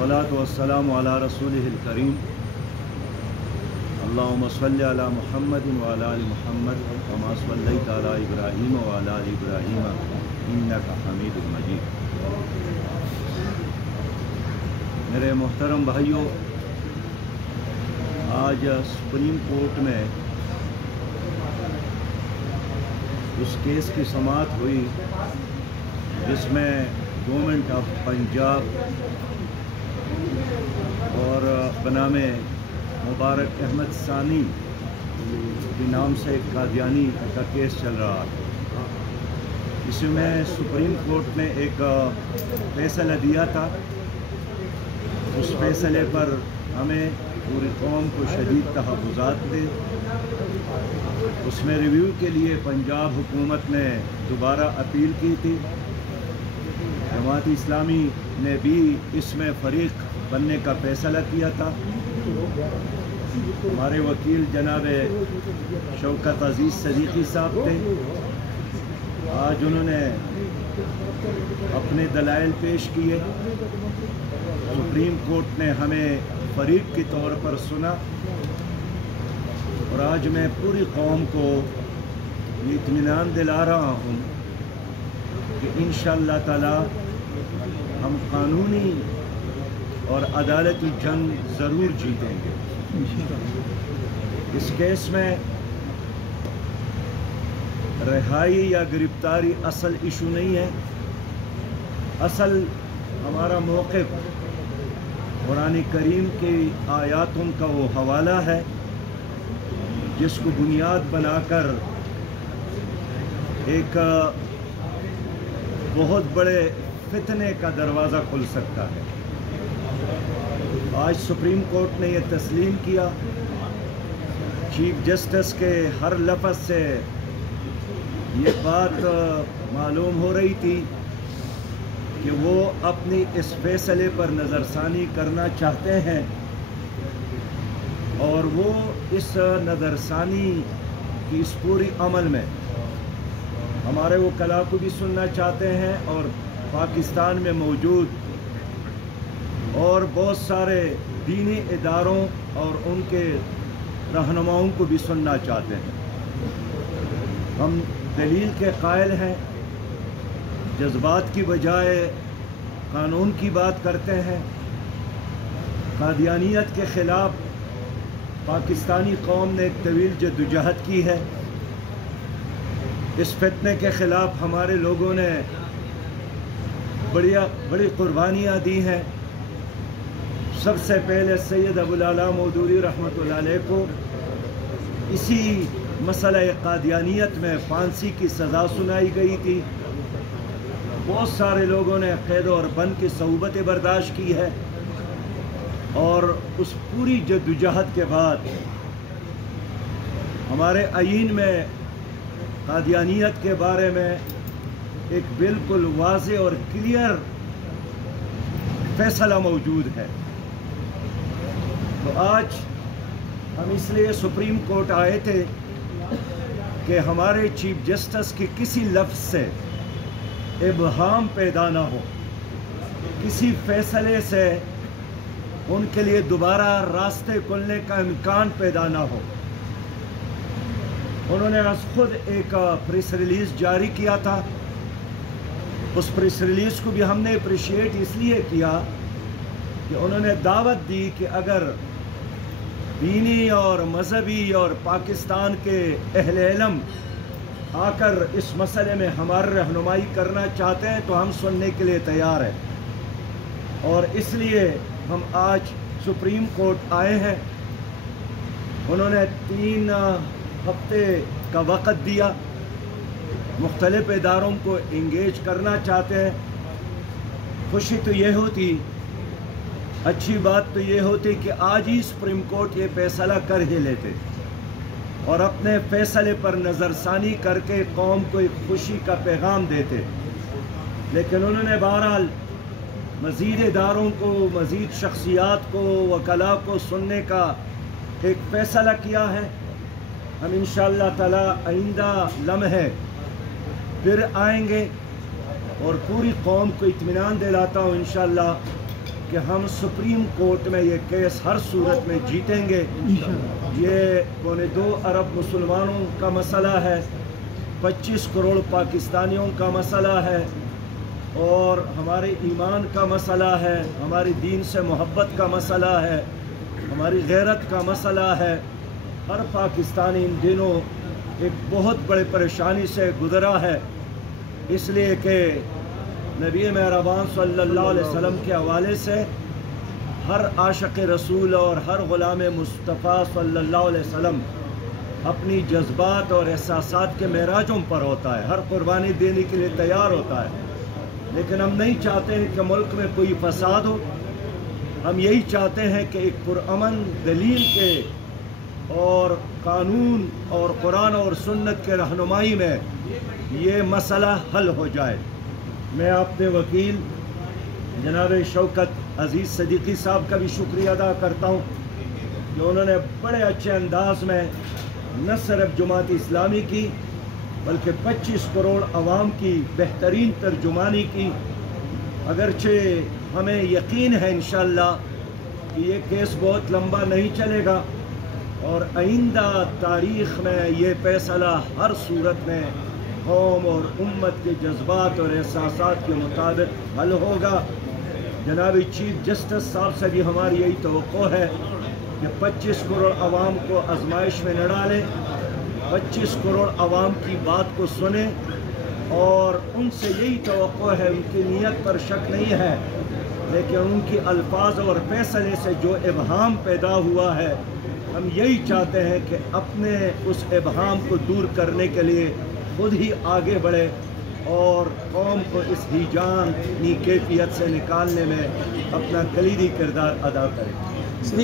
वस्सलातु वस्सलामु अला रसूलिहिल करीम अल्लाहुम्मा सल्लि अला मुहम्मदिन व अला आलि मुहम्मद कमा सल्लैता अला इब्राहीम व अला आलि इब्राहीम इन्नका हमीदुम मजीद। मेरे मोहतरम भाइयों, आज सुप्रीम कोर्ट में उस केस की समाअत हुई जिसमें गवर्नमेंट ऑफ पंजाब और बनामे मुबारक अहमद सानी के नाम से एक कादियानी का केस चल रहा है। इसमें सुप्रीम कोर्ट ने एक फैसला दिया था। उस फैसले पर हमें पूरी कौम को शदीद तहफ़्फ़ुज़ात थे। उसमें रिव्यू के लिए पंजाब हुकूमत ने दोबारा अपील की थी। जमात इस्लामी ने भी इसमें फ़रीक बनने का फ़ैसला किया था। हमारे वकील जनाब शौकत अज़ीज़ सदीक़ी साहब थे। आज उन्होंने अपने दलाइल पेश किए। सुप्रीम कोर्ट ने हमें फ़रीक के तौर पर सुना और आज मैं पूरी कौम को ये इत्मीनान दिला रहा हूँ कि इंशाअल्लाह ताला हम कानूनी और अदालती जंग ज़रूर जीतेंगे। इस केस में रिहाई या गिरफ्तारी असल इशू नहीं है। असल हमारा मौक़िफ़ कुरान करीम की आयातों का वो हवाला है जिसको बुनियाद बनाकर एक बहुत बड़े फितने का दरवाज़ा खुल सकता है। आज सुप्रीम कोर्ट ने यह तस्लीम किया। चीफ जस्टिस के हर लफ्ज़ से ये बात मालूम हो रही थी कि वो अपनी इस फैसले पर नज़रसानी करना चाहते हैं और वो इस नज़रसानी की इस पूरी अमल में हमारे वकला को भी सुनना चाहते हैं और पाकिस्तान में मौजूद और बहुत सारे दीनी इदारों और उनके रहनुमाओं को भी सुनना चाहते हैं। हम दलील के कायल हैं, जज्बात की बजाय कानून की बात करते हैं। कादियानियत के ख़िलाफ़ पाकिस्तानी कौम ने एक तवील जद्दोजहद की है। इस फितने के ख़िलाफ़ हमारे लोगों ने बड़ी कुर्बानियाँ दी हैं। सबसे पहले सैयद अबुल आला मौदूदी रहमतुल्लाह अलैह को इसी मसला कादियानियत में फांसी की सज़ा सुनाई गई थी। बहुत सारे लोगों ने कैद और बंद की सऊबतें बर्दाश्त की है और उस पूरी जद्दोजहद के बाद हमारे आईन में कादियानियत के बारे में एक बिल्कुल वाज़ेह और क्लियर फैसला मौजूद है। तो आज हम इसलिए सुप्रीम कोर्ट आए थे कि हमारे चीफ जस्टिस की किसी लफ्ज़ से इबहाम पैदा ना हो, किसी फैसले से उनके लिए दोबारा रास्ते खुलने का इम्कान पैदा ना हो। उन्होंने आज खुद एक प्रेस रिलीज़ जारी किया था। उस प्रेस रिलीज़ को भी हमने अप्रिशिएट इसलिए किया कि उन्होंने दावत दी कि अगर दीनी और मजहबी और पाकिस्तान के अहले इल्म आकर इस मसले में हमारी रहनुमाई करना चाहते हैं तो हम सुनने के लिए तैयार हैं। और इसलिए हम आज सुप्रीम कोर्ट आए हैं। उन्होंने 3 हफ्ते का वक़्त दिया। मुख्तलिफ इदारों को इंगेज करना चाहते हैं। खुशी तो ये होती, अच्छी बात तो ये होती कि आज ही सुप्रीम कोर्ट ये फैसला कर ही लेते और अपने फैसले पर नज़रसानी करके कौम को एक खुशी का पैगाम देते। लेकिन उन्होंने बहरहाल मज़ीद इदारों को, मज़ीद शख्सियात को, वकला को सुनने का एक फ़ैसला किया है। हम इंशाअल्लाह ताला आइंदा लम्हे फिर आएंगे और पूरी कौम को इत्मीनान दिलाता हूँ इंशाअल्लाह کہ ہم سپریم کورٹ میں یہ کیس ہر صورت میں جیتیں گے۔ یہ 2.25 ارب مسلمانوں کا مسئلہ ہے، 25 کروڑ پاکستانیوں کا مسئلہ ہے، اور ہمارے ایمان کا مسئلہ ہے، ہماری دین سے محبت کا مسئلہ ہے، ہماری غیرت کا مسئلہ ہے۔ ہر پاکستانی ان دنوں ایک بہت بڑے پریشانی سے گزرا ہے، اس لیے کہ نبی مہربان صلی اللہ علیہ وسلم کے حوالے سے ہر عاشق رسول اور ہر غلام مصطفیٰ صلی اللہ علیہ وسلم اپنی جذبات اور احساسات کے معراجوں پر ہوتا ہے، ہر قربانی دینے کے لیے تیار ہوتا ہے، لیکن ہم نہیں چاہتے ہیں کہ ملک میں کوئی فساد ہو۔ ہم یہی چاہتے ہیں کہ ایک پرامن دلیل کے اور قانون اور قرآن اور سنت کے رہنمائی میں یہ مسئلہ حل ہو جائے۔ میں اپنے وکیل جناب شوکت عزیز صدیقی صاحب کا بھی شکریہ ادا کرتا ہوں کہ انہوں نے بڑے اچھے انداز میں نہ صرف جماعت اسلامی کی بلکہ 25 کروڑ عوام کی بہترین ترجمانی کی۔ اگرچہ ہمیں یقین ہے انشاءاللہ کہ یہ کیس بہت لمبا نہیں چلے گا، اور آئندہ تاریخ میں یہ فیصلہ ہر صورت میں قوم اور امت کے جذبات اور احساسات کے مطابق حل ہوگا۔ جناب چیف جسٹس صاحب سے بھی ہماری یہی توقع ہے کہ 25 کروڑ عوام کو آزمائش میں نہ ڈالیں، 25 کروڑ عوام کی بات کو سنیں، اور ان سے یہی توقع ہے، ان کی نیت پر شک نہیں ہے، لیکن ان کی الفاظ اور فیصلے سے جو ابہام پیدا ہوا ہے، ہم یہی چاہتے ہیں کہ اپنے اس ابہام کو دور کرنے کے لیے خود ہی آگے بڑھے اور قوم کو اس ہیجان کیفیت سے نکالنے میں اپنا کلیدی کردار ادا کرے۔